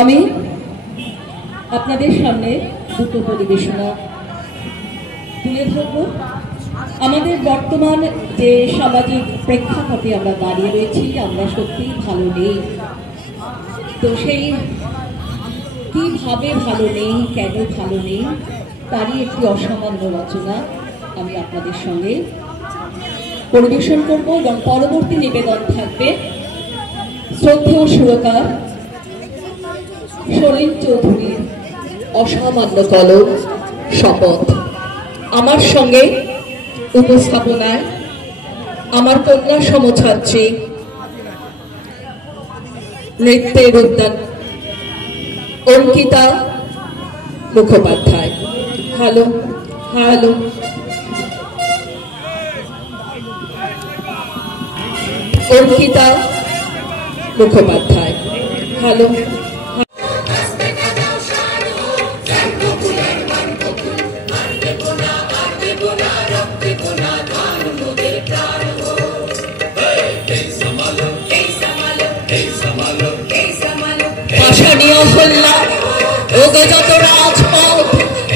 আমি আপনাদের সামনে দুটো পরিবেশনা তুলে ধরব। আমাদের বর্তমান যে সামাজিক প্রেক্ষাপটে আমরা দাঁড়িয়ে রয়েছি, আমরা সত্যিই ভালো নেই। তো সেই কিভাবে ভালো নেই, কেন ভালো নেই, তারই একটি অসামান্য রচনা আমি আপনাদের সঙ্গে পরিবেশন করব এবং পরবর্তী নিবেদন থাকবে শ্রদ্ধেয় সুরকার সলিল চৌধুরীর অসামান্য কলম শপথ। আমার সঙ্গে উপস্থাপনায় আমার কন্যা সমছাত্রী, নৃত্যের উদ্যান Ankita Mukhopadhyay. Hello hello. Ankita Mukhopadhyay. Hello. পাশানীয় হল্লা ও যত রাজপথ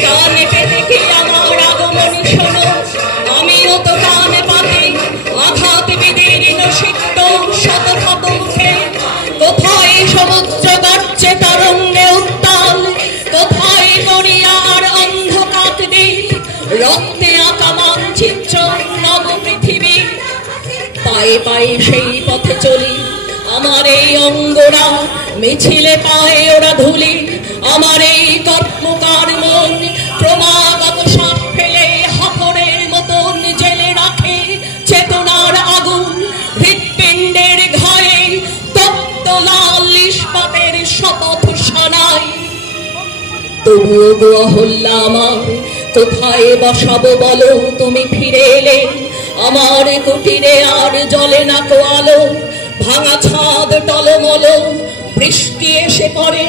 কানে পেতে কি আমার আগমনী শোনো, আমিও তো কানে পাতে আঘাত বিদীর্ণ সিক্ত শত শত মুখে। কোথায় সমুদ্র গর্জে তরঙ্গে উত্তাল, কোথায় গড়িয়ার অন্ধকার দিক, রক্তে আঁকা মানচিত্র নব পৃথিবী। পায়ে পায়ে সেই পথে চলি, আমার এই অঙ্গরা মিছিলে পায়ে ওরা ধুলি। আমার এই কর্মকার মন ক্রমাগত শ্বাস ফেলে হাফরের মতন জেলে রাখে চেতনার আগুন। হৃৎপিণ্ডের ঘায়ে তপ্ত লাল ইস্পাতের শপথ শোনায়। তবুও গো অহল্যা আমার, কোথায় বসাবো বলো তুমি ফিরে এলে। আমার কুটিরে আর জ্বলে না কো আলো, ভাঙা ছাদ টলমল, বৃষ্টি এসে পড়ে।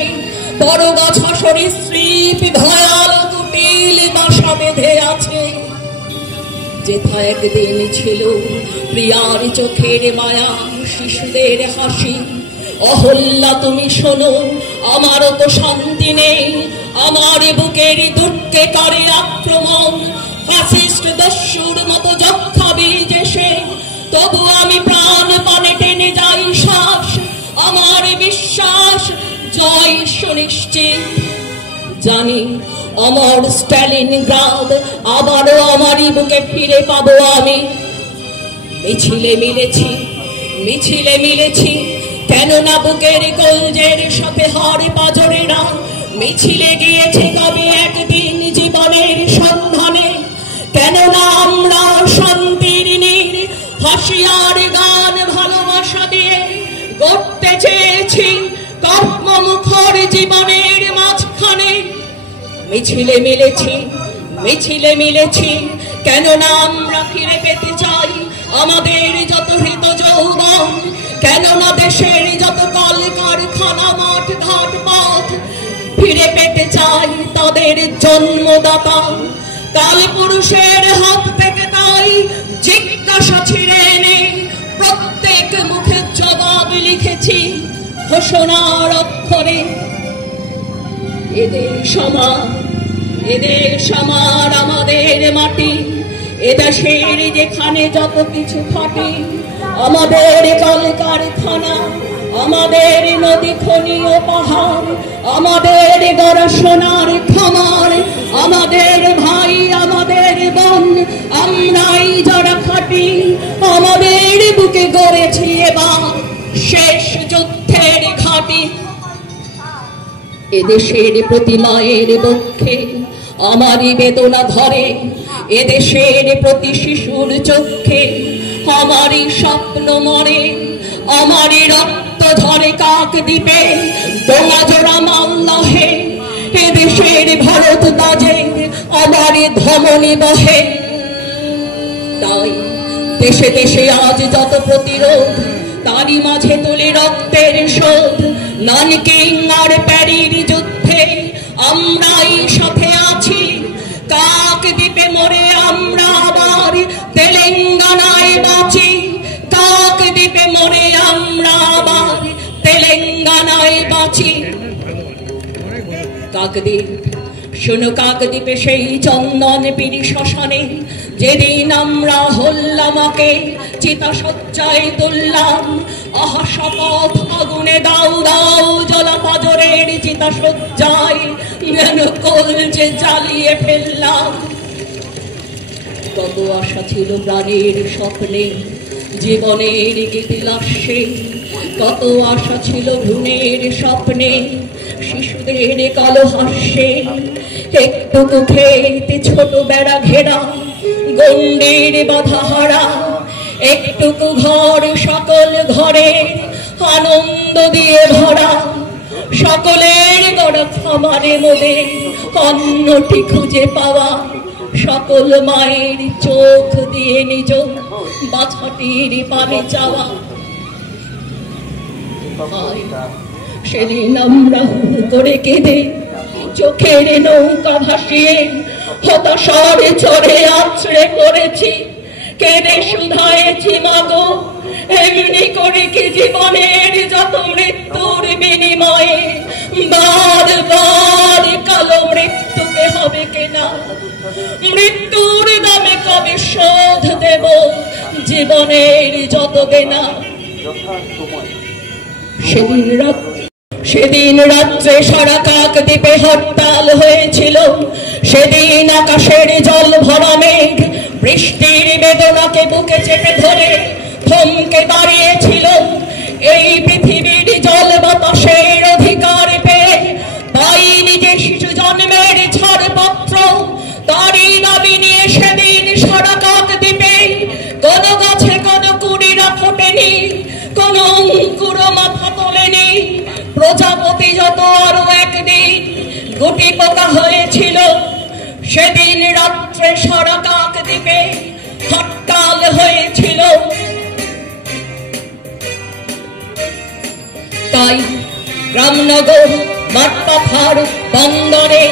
বড় গাছ সরীসৃপ ভয়াল কুটিল বাসা বেঁধে আছে। যেথা একদিন ছিল প্রিয়ার চোখের মায়া, শিশুদের হাসি। অহল্যা তুমি শোনো, আমারও তো শান্তি নেই। আমার বুকের দুঃখে করে আক্রমণ, ফ্যাসিস্ট দস্যুর মতো যক্ষা বীজ এসে। তবু আমি প্রাণ পানে টেনে যাই শ্বাস, আমার বিশ্বাস জয় সুনিশ্চিত। জানি অমর স্ট্যালিনগ্রাদ আবারও আমারই বুকে ফিরে পাবো আমি। মিছিলে মিলেছি, মিছিলে মিলেছি, কেননা বুকের কলজের সাথে হাড় পাজরেরা মিছিলে গিয়েছে কবে একদিন জীবনের সন্ধানে। কেননা আমরা শান্তির নীড় হাসিয়ার গান ভালোবাসা দিয়ে গড়তে চেয়েছি কর্মমুখর জীবনের মাঝখানে। মিছিলে মিলেছি, মিছিলে মিলেছি, কেননা আমরা ফিরে পেতে চাই আমাদের যত হৃত যৌবন। কেননা দেশের যত কল কারখানা মাঠ ঘাট পথ ফিরে পেতে চাই তাদের জন্মদাতা কাল পুরুষের হাত থেকে। তাই জিজ্ঞাসা ছিঁড়ে এনে প্রত্যেক মুখের জবাব লিখেছি ঘোষণার অক্ষরে। এদেশ আমার, এদেশ আমার, আমাদের মাটি। এদেশের যেখানে যত কিছু ঘটে, আমাদের কল কারখানা, আমাদের নদী খনি ও পাহাড়, আমাদের গড়া সোনার খামার, আমাদের ভাই আমাদের বোন, আমরাই যারা খাটি। আমাদের বুকে গড়েছি এবার শেষ যুদ্ধের ঘাঁটি। এদেশের প্রতি মায়ের বক্ষে আমারই বেদনা ধরে, এদেশের প্রতি শিশুর চোখে আমারই স্বপ্ন মরে। আমারই রক্ত ঝরে কাক দ্বীপে দোয়া জোড়া মাল্লাহে। এদেশের ভারত দাজে আমারই ধমনী বহে। তাই দেশে দেশে আজ যত প্রতিরোধ, তারই মাঝে তুলে রক্তের শোধ। নানকিং আর প্যারির যুদ্ধে আমরাই সাথে আছি। কাক দ্বীপে মরে আমরা আবার তেলেঙ্গানায় বাঁচি। কাক দ্বীপে কাকদ্বীপ, শোনো কাকদ্বীপে সেই চন্দন পিড়ি শ্মশানে যেদিন আমরা হল্লামকে চিতাশয্যায় তুললাম। আহা শপথ আগুনে দাও দাও জ্বলা পাজরের চিতাশয্যায় যেন কলজে জ্বালিয়ে ফেললাম। কত আশা ছিল প্রাণের স্বপ্নে, জীবনের গীতিলাস্যে, কত আশা ছিল ভ্রূণের স্বপ্নে, শিশুদের কালো হাস্যে। একটুকু খেতে ছোট বেড়া ঘেরা, গণ্ডের বাধা হারা, একটুকু ঘর সকল ঘরে আনন্দ দিয়ে ভরা। সকলের গড়া খামারে মোদের অন্নটি খুঁজে পাওয়া, সকল মায়ের চোখ দিয়ে নিজ বাছাটির পানে চাওয়া। সেদিন আমরা হু করে কেঁদে চোখের নৌকা ভাসিয়ে হতাশার চড়ে আছড়ে পড়েছি, কেঁদে শুধায়েছি মাগো এমনি করে কি জীবনের যত মৃত্যুর বিনিময়ে বারবার কালো মৃত্যুকে হবে কেনা। মৃত্যুর দামে কবে শোধ দেব জীবনের যত দেনা। সেদিন রাত্রে সারা কাকদ্বীপে হরতাল হয়েছিল। সেদিন আকাশের জল ভরা মেঘ বৃষ্টির বেদনাকে বুকে চেপে ধরে থমকে দাঁড়িয়েছিল। এই পৃথিবীর জল বাতাসের অধিকার পেয়ে পাইনি যে শিশু জন্মের ছাড়পত্র, তারই দাবি নিয়ে সেদিন সারা কাকদ্বীপে কোন গাছে কোন কুড়িরা ফোটেনি, কোন অঙ্কুর মাথা তোলেনি। প্রজাপতি যত আরো একদিন গুটি পোকা হয়েছিল। সেদিন রাত্রে সারা কাকদ্বীপে হরতাল হয়েছিল। তাই গ্রামনগর মাঠ পাথার বন্দরে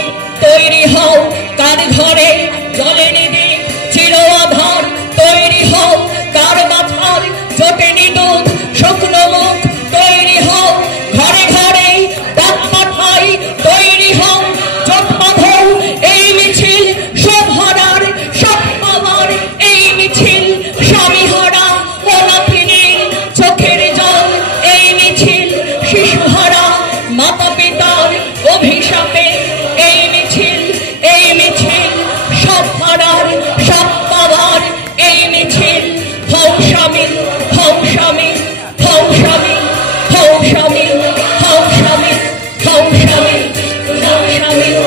তৈরি হও কার ঘরে জলেনি দ্বীপ চির আধার। তৈরি হও কার মাথার জোটেনি দুধ শুকনো মুখ। তৈরি হও ঘরে ঘরে ডাক পাঠাই। তৈরি হও জোট বাঁধো এই মিছিল সব হারার সব পাওয়ার। এই মিছিল স্বামী হারা অনাথিনীর চোখের জল। এই মিছিল শিশু হারা মাতা পিতার অভিশাপে। এই মিছিল সব হারার সব পাওয়ার। এই মিছিল হও শামিল হও শামিল হও শামিল হও শামিল হও শামিল হও শামিল হও শামিল।